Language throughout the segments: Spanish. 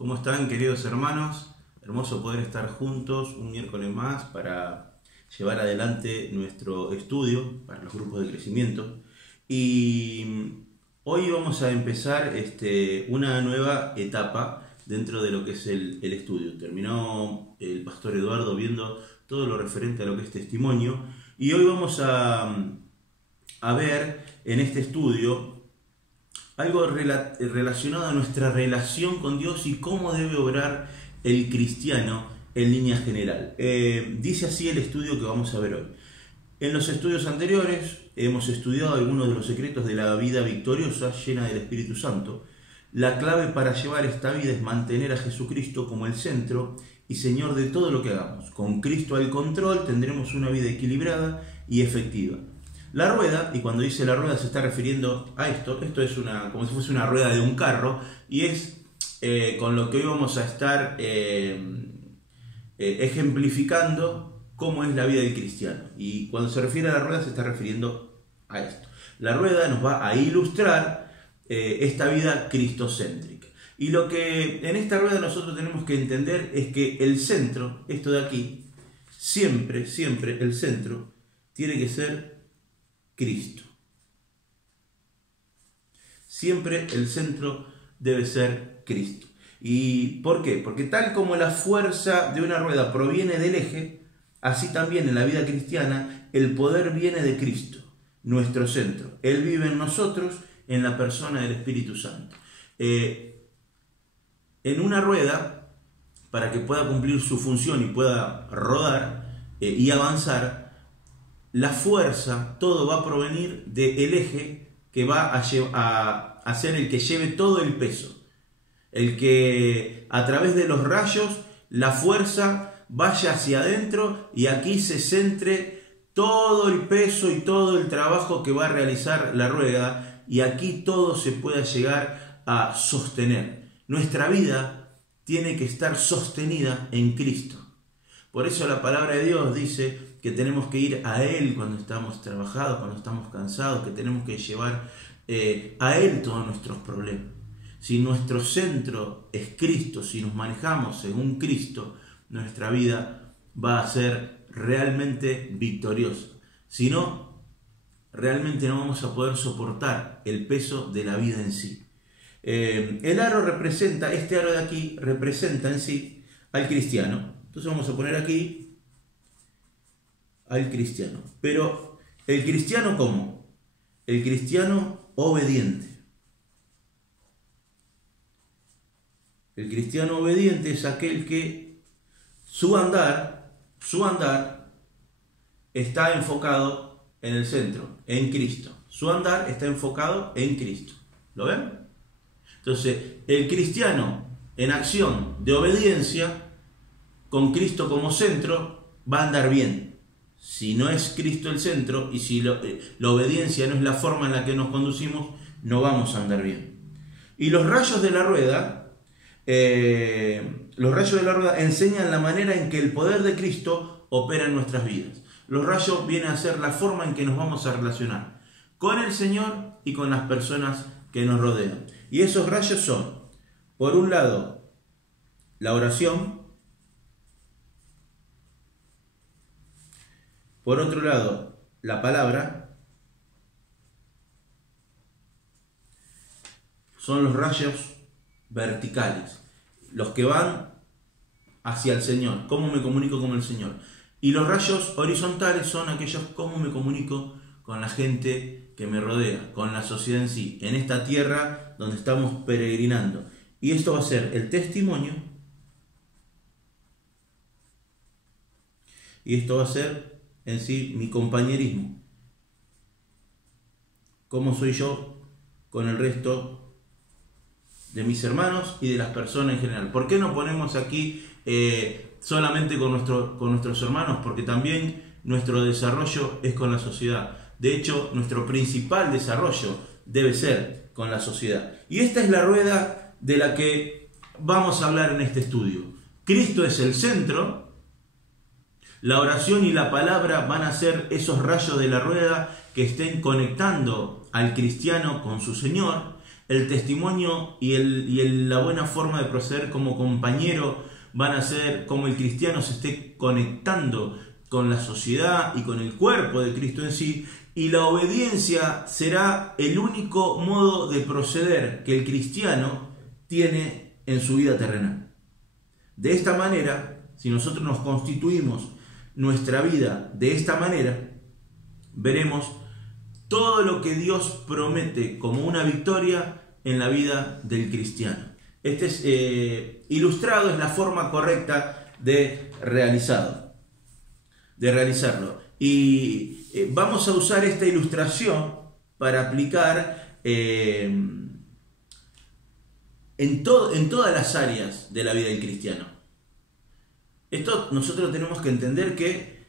¿Cómo están, queridos hermanos? Hermoso poder estar juntos un miércoles más para llevar adelante nuestro estudio para los grupos de crecimiento. Y hoy vamos a empezar una nueva etapa dentro de lo que es el estudio. Terminó el pastor Eduardo viendo todo lo referente a lo que es testimonio. Y hoy vamos a ver en este estudio algo relacionado a nuestra relación con Dios y cómo debe obrar el cristiano en línea general. Dice así el estudio que vamos a ver hoy. En los estudios anteriores hemos estudiado algunos de los secretos de la vida victoriosa llena del Espíritu Santo. La clave para llevar esta vida es mantener a Jesucristo como el centro y Señor de todo lo que hagamos. Con Cristo al control tendremos una vida equilibrada y efectiva. La rueda, y cuando dice la rueda se está refiriendo a esto es como si fuese una rueda de un carro, y es con lo que hoy vamos a estar ejemplificando cómo es la vida del cristiano. Y cuando se refiere a la rueda se está refiriendo a esto. La rueda nos va a ilustrar esta vida cristocéntrica. Y lo que en esta rueda nosotros tenemos que entender es que el centro, esto de aquí, siempre el centro tiene que ser Cristo. Siempre el centro debe ser Cristo. ¿Y por qué? Porque tal como la fuerza de una rueda proviene del eje, así también en la vida cristiana el poder viene de Cristo, nuestro centro. Él vive en nosotros en la persona del Espíritu Santo. En una rueda, para que pueda cumplir su función y pueda rodar y avanzar, la fuerza, todo va a provenir del eje que va a ser el que lleve todo el peso. El que a través de los rayos la fuerza vaya hacia adentro y aquí se centre todo el peso y todo el trabajo que va a realizar la rueda, y aquí todo se pueda llegar a sostener. Nuestra vida tiene que estar sostenida en Cristo. Por eso la palabra de Dios dice que tenemos que ir a Él cuando estamos trabajados, cuando estamos cansados, que tenemos que llevar a Él todos nuestros problemas. Si nuestro centro es Cristo, si nos manejamos según Cristo, nuestra vida va a ser realmente victoriosa. Si no, realmente no vamos a poder soportar el peso de la vida en sí. El aro representa, este aro de aquí representa en sí al cristiano. Entonces vamos a poner aquí al cristiano. Pero el cristiano, ¿cómo? El cristiano obediente. El cristiano obediente es aquel que su andar está enfocado en el centro, en Cristo. Su andar está enfocado en Cristo. ¿Lo ven? Entonces, el cristiano en acción de obediencia, con Cristo como centro, va a andar bien. Si no es Cristo el centro y si la obediencia no es la forma en la que nos conducimos, no vamos a andar bien. Y los rayos de la rueda, enseñan la manera en que el poder de Cristo opera en nuestras vidas. Los rayos vienen a ser la forma en que nos vamos a relacionar con el Señor y con las personas que nos rodean. Y esos rayos son, por un lado, la oración. Por otro lado, la palabra. Son los rayos verticales, los que van hacia el Señor, cómo me comunico con el Señor. Y los rayos horizontales son aquellos cómo me comunico con la gente que me rodea, con la sociedad en sí, en esta tierra donde estamos peregrinando. Y esto va a ser el testimonio, y esto va a ser en sí mi compañerismo. ¿Cómo soy yo con el resto de mis hermanos y de las personas en general? ¿Por qué no ponemos aquí solamente con nuestros hermanos? Porque también nuestro desarrollo es con la sociedad. De hecho, nuestro principal desarrollo debe ser con la sociedad. Y esta es la rueda de la que vamos a hablar en este estudio. Cristo es el centro. La oración y la palabra van a ser esos rayos de la rueda que estén conectando al cristiano con su Señor. el testimonio la buena forma de proceder como compañero van a ser como el cristiano se esté conectando con la sociedad y con el cuerpo de Cristo en sí, y la obediencia será el único modo de proceder que el cristiano tiene en su vida terrenal. De esta manera, si nosotros nos constituimos nuestra vida de esta manera, veremos todo lo que Dios promete como una victoria en la vida del cristiano. Este es ilustrado, es la forma correcta de realizarlo. Y vamos a usar esta ilustración para aplicar en todas las áreas de la vida del cristiano. Esto nosotros tenemos que entender que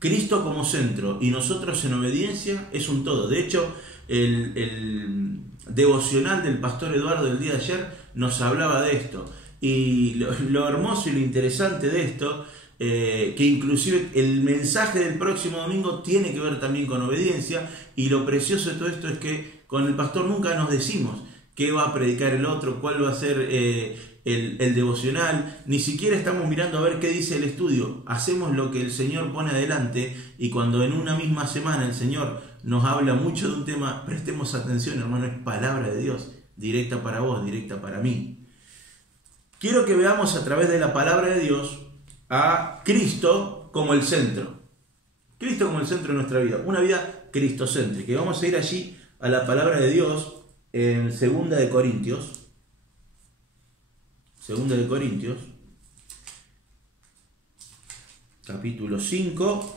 Cristo como centro y nosotros en obediencia es un todo. De hecho, el devocional del pastor Eduardo del día de ayer nos hablaba de esto. Y lo hermoso y lo interesante de esto, que inclusive el mensaje del próximo domingo tiene que ver también con obediencia, y lo precioso de todo esto es que con el pastor nunca nos decimos qué va a predicar el otro, cuál va a ser el devocional, ni siquiera estamos mirando a ver qué dice el estudio. Hacemos lo que el Señor pone adelante, y cuando en una misma semana el Señor nos habla mucho de un tema, prestemos atención, hermano, es palabra de Dios, directa para vos, directa para mí. Quiero que veamos a través de la palabra de Dios a Cristo como el centro. Cristo como el centro de nuestra vida, una vida cristocéntrica. Y vamos a ir allí a la palabra de Dios en 2 de Corintios. 2 de Corintios, capítulo 5,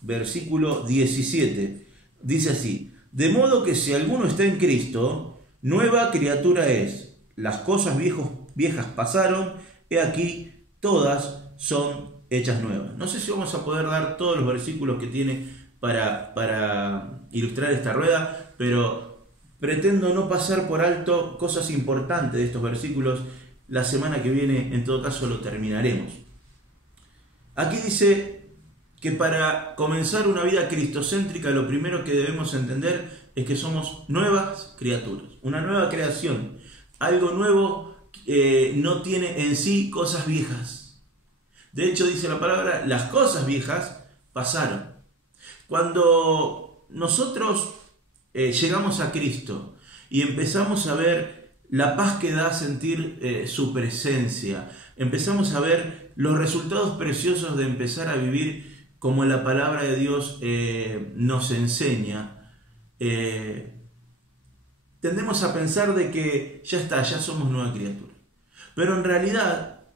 versículo 17. Dice así: de modo que si alguno está en Cristo, nueva criatura es. Las cosas viejas pasaron, he aquí, todas son hechas nuevas. No sé si vamos a poder dar todos los versículos que tiene para ilustrar esta rueda, pero pretendo no pasar por alto cosas importantes de estos versículos. La semana que viene, en todo caso, lo terminaremos. Aquí dice que para comenzar una vida cristocéntrica, lo primero que debemos entender es que somos nuevas criaturas, una nueva creación. Algo nuevo no tiene en sí cosas viejas. De hecho, dice la palabra, las cosas viejas pasaron. Cuando nosotros llegamos a Cristo y empezamos a ver la paz que da sentir su presencia, empezamos a ver los resultados preciosos de empezar a vivir como la palabra de Dios nos enseña, tendemos a pensar de que ya está, ya somos nueva criatura. Pero en realidad,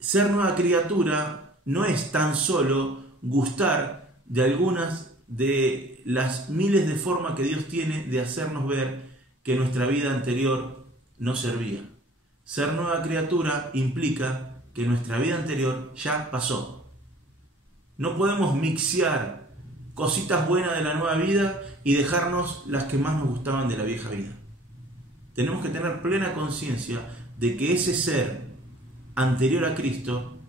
ser nueva criatura no es tan solo gustar de algunas de las miles de formas que Dios tiene de hacernos ver que nuestra vida anterior no servía. Ser nueva criatura implica que nuestra vida anterior ya pasó. No podemos mixear cositas buenas de la nueva vida y dejarnos las que más nos gustaban de la vieja vida. Tenemos que tener plena conciencia de que ese ser anterior a Cristo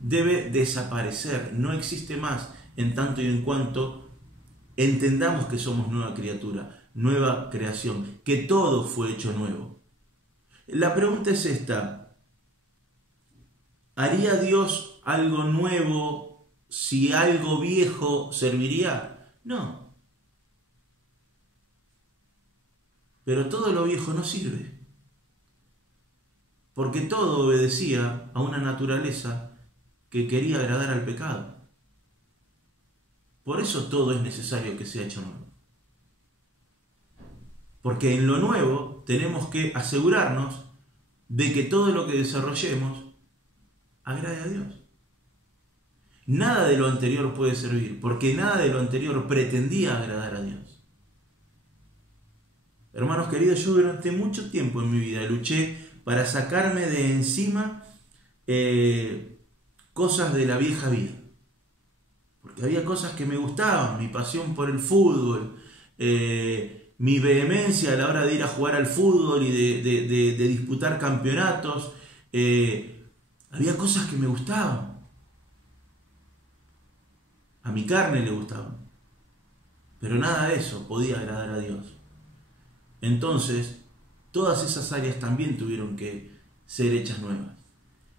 debe desaparecer, no existe más, en tanto y en cuanto entendamos que somos nueva criatura, nueva creación, que todo fue hecho nuevo. La pregunta es esta: ¿haría Dios algo nuevo si algo viejo serviría? No. Pero todo lo viejo no sirve, porque todo obedecía a una naturaleza que quería agradar al pecado. Por eso todo es necesario que sea hecho nuevo. Porque en lo nuevo tenemos que asegurarnos de que todo lo que desarrollemos agrade a Dios. Nada de lo anterior puede servir, porque nada de lo anterior pretendía agradar a Dios. Hermanos queridos, yo durante mucho tiempo en mi vida luché para sacarme de encima cosas de la vieja vida. Porque había cosas que me gustaban, mi pasión por el fútbol, mi vehemencia a la hora de ir a jugar al fútbol y de disputar campeonatos. Había cosas que me gustaban. A mi carne le gustaban. Pero nada de eso podía agradar a Dios. entonces todas esas áreas también tuvieron que ser hechas nuevas.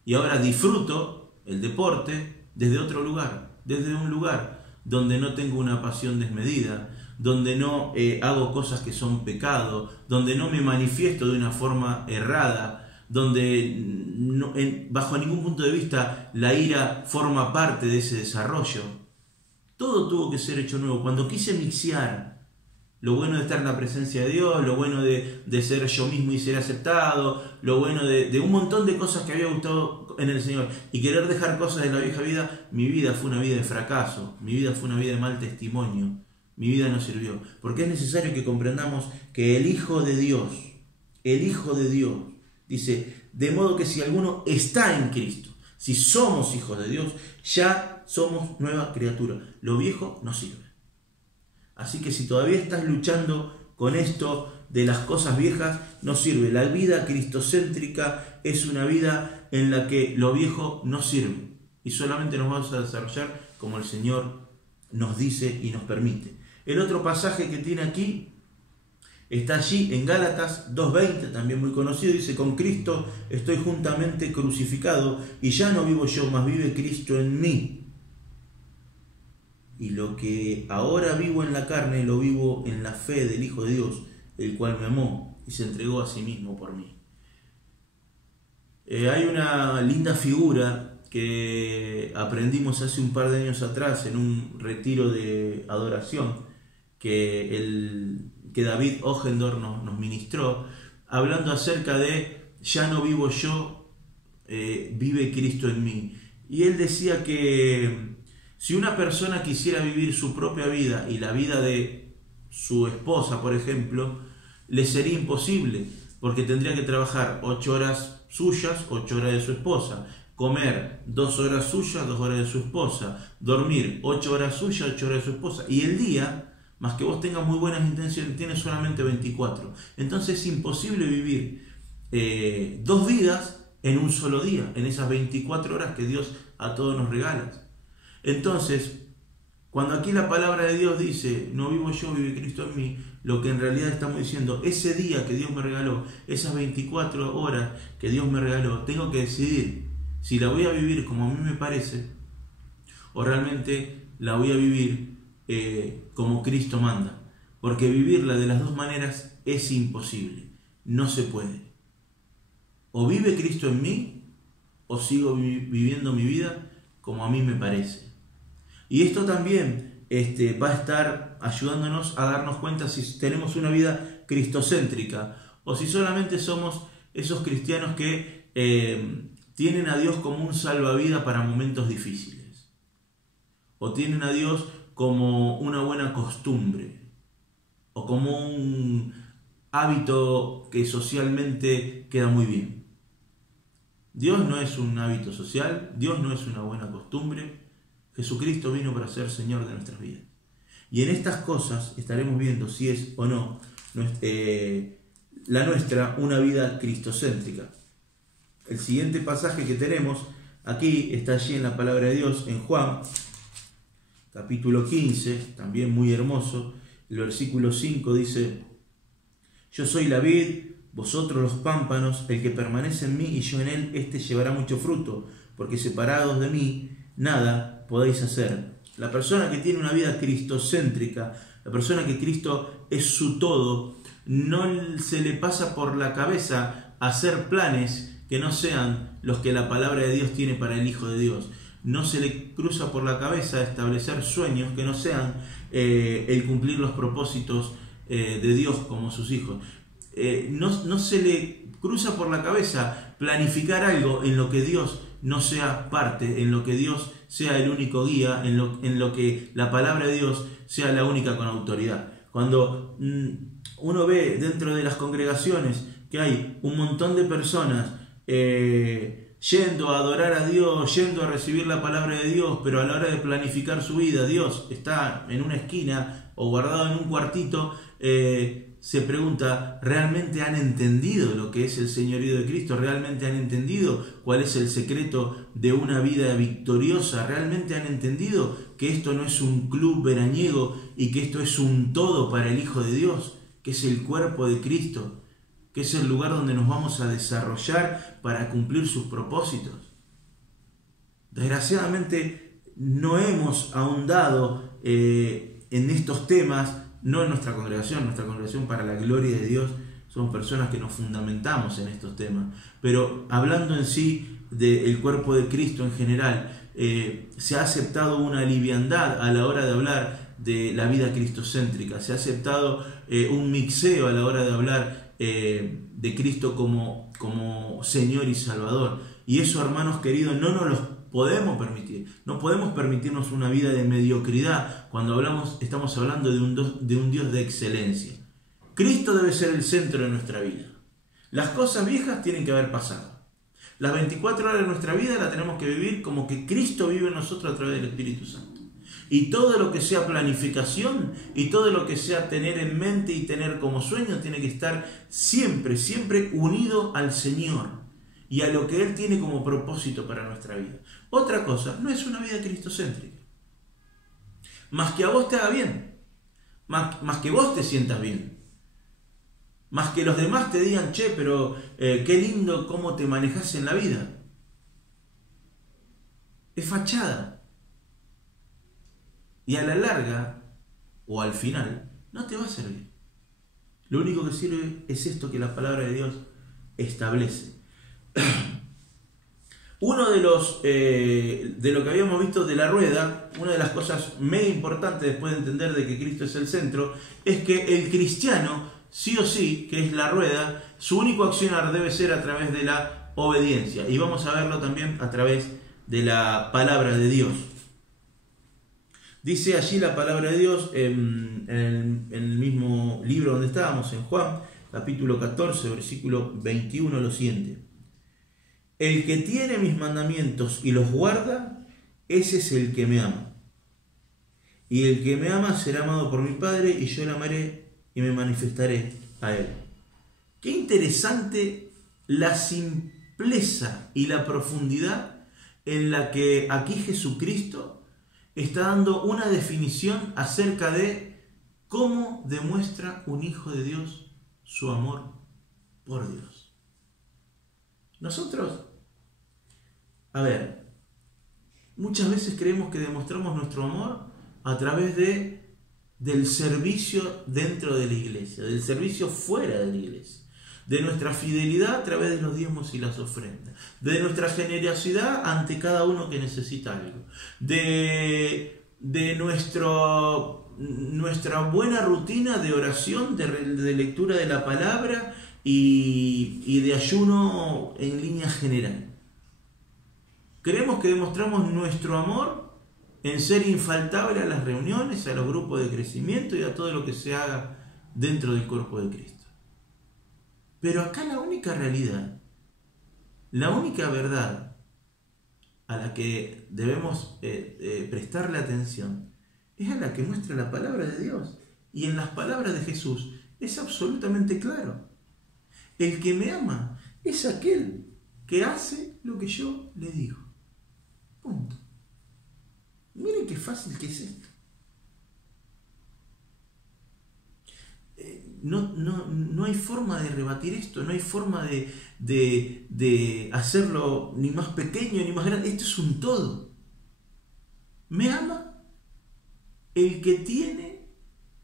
Y ahora disfruto el deporte desde otro lugar, desde un lugar donde no tengo una pasión desmedida, donde no hago cosas que son pecado, donde no me manifiesto de una forma errada, donde no, bajo ningún punto de vista la ira forma parte de ese desarrollo. Todo tuvo que ser hecho nuevo. Cuando quise mixear lo bueno de estar en la presencia de Dios, lo bueno de ser yo mismo y ser aceptado, lo bueno de un montón de cosas que había gustado en el Señor, y querer dejar cosas de la vieja vida, mi vida fue una vida de fracaso, mi vida fue una vida de mal testimonio, mi vida no sirvió. Porque es necesario que comprendamos que el Hijo de Dios, dice, de modo que si alguno está en Cristo, si somos hijos de Dios, ya somos nueva criatura. Lo viejo no sirve. Así que si todavía estás luchando con esto de las cosas viejas, no sirve. La vida cristocéntrica es una vida en la que lo viejo no sirve. Y solamente nos vamos a desarrollar como el Señor nos dice y nos permite. El otro pasaje que tiene aquí está allí en Gálatas 2:20, también muy conocido. Dice: con Cristo estoy juntamente crucificado, y ya no vivo yo, mas vive Cristo en mí. Y lo que ahora vivo en la carne, lo vivo en la fe del Hijo de Dios, el cual me amó y se entregó a sí mismo por mí. Hay una linda figura que aprendimos hace un par de años atrás en un retiro de adoración que David Ogendorf nos ministró, hablando acerca de ya no vivo yo, vive Cristo en mí. Y él decía que si una persona quisiera vivir su propia vida y la vida de su esposa, por ejemplo, le sería imposible, porque tendría que trabajar 8 horas suyas, 8 horas de su esposa, comer 2 horas suyas, 2 horas de su esposa, dormir 8 horas suyas, 8 horas de su esposa, y el día, más que vos tengas muy buenas intenciones, tiene solamente 24. Entonces es imposible vivir 2 vidas en un solo día, en esas 24 horas que Dios a todos nos regala. Entonces, cuando aquí la palabra de Dios dice, no vivo yo, vive Cristo en mí, lo que en realidad estamos diciendo, ese día que Dios me regaló, esas 24 horas que Dios me regaló, tengo que decidir si la voy a vivir como a mí me parece, o realmente la voy a vivir como Cristo manda. Porque vivirla de las dos maneras es imposible, no se puede. O vive Cristo en mí, o sigo viviendo mi vida como a mí me parece. Y esto también va a estar ayudándonos a darnos cuenta si tenemos una vida cristocéntrica o si solamente somos esos cristianos que tienen a Dios como un salvavidas para momentos difíciles, o tienen a Dios como una buena costumbre, o como un hábito que socialmente queda muy bien. Dios no es un hábito social, Dios no es una buena costumbre. Jesucristo vino para ser Señor de nuestras vidas. Y en estas cosas estaremos viendo si es o no la nuestra una vida cristocéntrica. El siguiente pasaje que tenemos aquí está allí en la palabra de Dios, en Juan, capítulo 15, también muy hermoso. El versículo 5 dice: yo soy la vid, vosotros los pámpanos, el que permanece en mí y yo en él, éste llevará mucho fruto, porque separados de mí, nada podéis hacer. La persona que tiene una vida cristocéntrica, la persona que Cristo es su todo, no se le pasa por la cabeza hacer planes que no sean los que la palabra de Dios tiene para el Hijo de Dios. No se le cruza por la cabeza establecer sueños que no sean el cumplir los propósitos de Dios como sus hijos. No se le cruza por la cabeza planificar algo en lo que Dios no sea parte, en lo que Dios sea el único guía, en lo que la palabra de Dios sea la única con autoridad. Cuando uno ve dentro de las congregaciones que hay un montón de personas yendo a adorar a Dios, yendo a recibir la palabra de Dios, pero a la hora de planificar su vida, Dios está en una esquina o guardado en un cuartito, se pregunta, ¿realmente han entendido lo que es el señorío de Cristo? ¿Realmente han entendido cuál es el secreto de una vida victoriosa? ¿Realmente han entendido que esto no es un club veraniego y que esto es un todo para el Hijo de Dios? que es el cuerpo de Cristo, que es el lugar donde nos vamos a desarrollar para cumplir sus propósitos. Desgraciadamente no hemos ahondado en estos temas, no en nuestra congregación para la gloria de Dios, somos personas que nos fundamentamos en estos temas, pero hablando en sí del cuerpo de Cristo en general, se ha aceptado una liviandad a la hora de hablar de la vida cristocéntrica, se ha aceptado un mixeo a la hora de hablar de Cristo como Señor y Salvador, y eso, hermanos queridos, no nos lo podemos permitir. No podemos permitirnos una vida de mediocridad cuando estamos hablando de un Dios de excelencia. Cristo debe ser el centro de nuestra vida. Las cosas viejas tienen que haber pasado. Las 24 horas de nuestra vida la tenemos que vivir como que Cristo vive en nosotros a través del Espíritu Santo. Y todo lo que sea planificación y todo lo que sea tener en mente y tener como sueño tiene que estar siempre, siempre unido al Señor y a lo que Él tiene como propósito para nuestra vida. Otra cosa, no es una vida cristocéntrica. Más que a vos te haga bien, más que vos te sientas bien, más que los demás te digan, che, pero qué lindo cómo te manejas en la vida. Es fachada. Y a la larga, o al final, no te va a servir. Lo único que sirve es esto que la palabra de Dios establece. Uno de lo que habíamos visto de la rueda, una de las cosas mega importantes después de entender de que Cristo es el centro, es que el cristiano, sí o sí, que es la rueda, su único accionar debe ser a través de la obediencia. Y vamos a verlo también a través de la palabra de Dios. Dice allí la palabra de Dios en el mismo libro donde estábamos, en Juan, capítulo 14, versículo 21, lo siguiente. El que tiene mis mandamientos y los guarda, ese es el que me ama. Y el que me ama será amado por mi Padre, y yo le amaré y me manifestaré a él. Qué interesante la simpleza y la profundidad en la que aquí Jesucristo está dando una definición acerca de cómo demuestra un hijo de Dios su amor por Dios. Nosotros, muchas veces creemos que demostramos nuestro amor a través del servicio dentro de la iglesia, del servicio fuera de la iglesia, de nuestra fidelidad a través de los diezmos y las ofrendas, de nuestra generosidad ante cada uno que necesita algo, de nuestra buena rutina de oración, de lectura de la palabra y de ayuno en línea general. Creemos que demostramos nuestro amor en ser infaltable a las reuniones, a los grupos de crecimiento y a todo lo que se haga dentro del cuerpo de Cristo. Pero acá la única realidad, la única verdad a la que debemos prestarle atención es a la que muestra la palabra de Dios. Y en las palabras de Jesús es absolutamente claro. El que me ama es aquel que hace lo que yo le digo. Punto. Miren qué fácil que es esto. No hay forma de rebatir esto, no hay forma de hacerlo ni más pequeño ni más grande. Esto es un todo. Me ama el que tiene,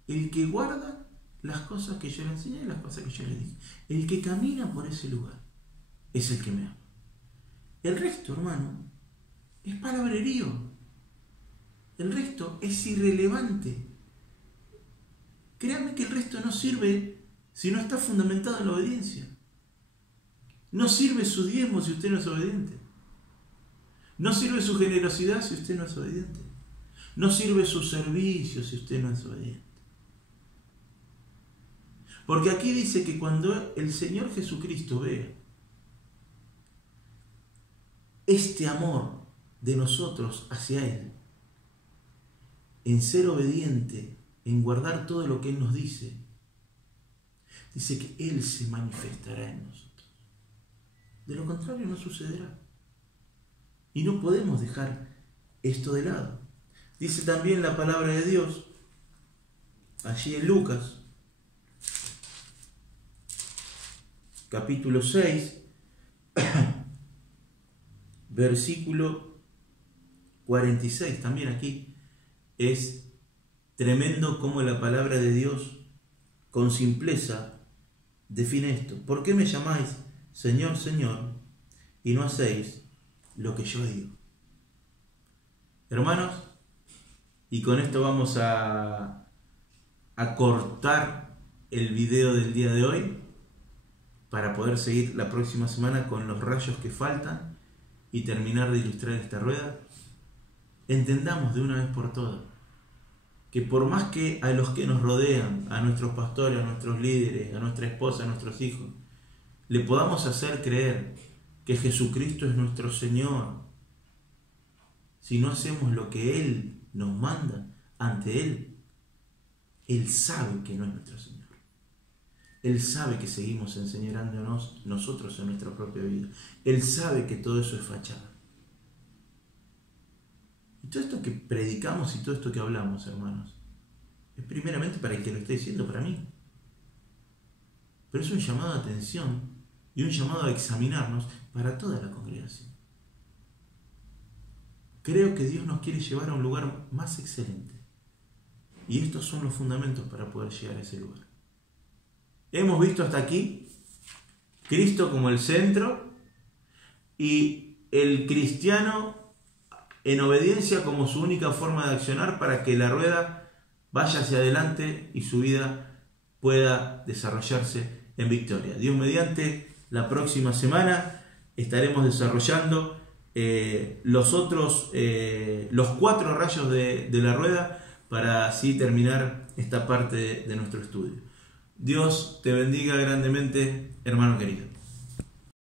el que guarda las cosas que yo le enseñé y las cosas que yo le dije. El que camina por ese lugar es el que me ama. El resto, hermano, es palabrerío. El resto es irrelevante. Créanme que el resto no sirve si no está fundamentado en la obediencia. No sirve su diezmo si usted no es obediente. No sirve su generosidad si usted no es obediente. No sirve su servicio si usted no es obediente. Porque aquí dice que cuando el Señor Jesucristo ve este amor de nosotros hacia Él, en ser obediente, en guardar todo lo que Él nos dice, dice que Él se manifestará en nosotros. De lo contrario no sucederá. Y no podemos dejar esto de lado. Dice también la palabra de Dios, allí en Lucas, capítulo 6, versículo 46, también aquí es tremendo cómo la palabra de Dios con simpleza define esto. ¿Por qué me llamáis Señor, Señor, y no hacéis lo que yo digo? Hermanos, y con esto vamos a cortar el video del día de hoy para poder seguir la próxima semana con los rayos que faltan y terminar de ilustrar esta rueda. Entendamos de una vez por todas que por más que a los que nos rodean, a nuestros pastores, a nuestros líderes, a nuestra esposa, a nuestros hijos, le podamos hacer creer que Jesucristo es nuestro Señor, si no hacemos lo que Él nos manda ante Él, Él sabe que no es nuestro Señor. Él sabe que seguimos enseñándonos nosotros en nuestra propia vida. Él sabe que todo eso es fachada. Y todo esto que predicamos y todo esto que hablamos, hermanos, es primeramente para el que lo esté diciendo, para mí. Pero es un llamado de atención y un llamado a examinarnos para toda la congregación. Creo que Dios nos quiere llevar a un lugar más excelente. Y estos son los fundamentos para poder llegar a ese lugar. Hemos visto hasta aquí Cristo como el centro y el cristiano en obediencia como su única forma de accionar para que la rueda vaya hacia adelante y su vida pueda desarrollarse en victoria. Dios mediante, la próxima semana estaremos desarrollando los 4 rayos de la rueda para así terminar esta parte de nuestro estudio. Dios te bendiga grandemente, hermano querido.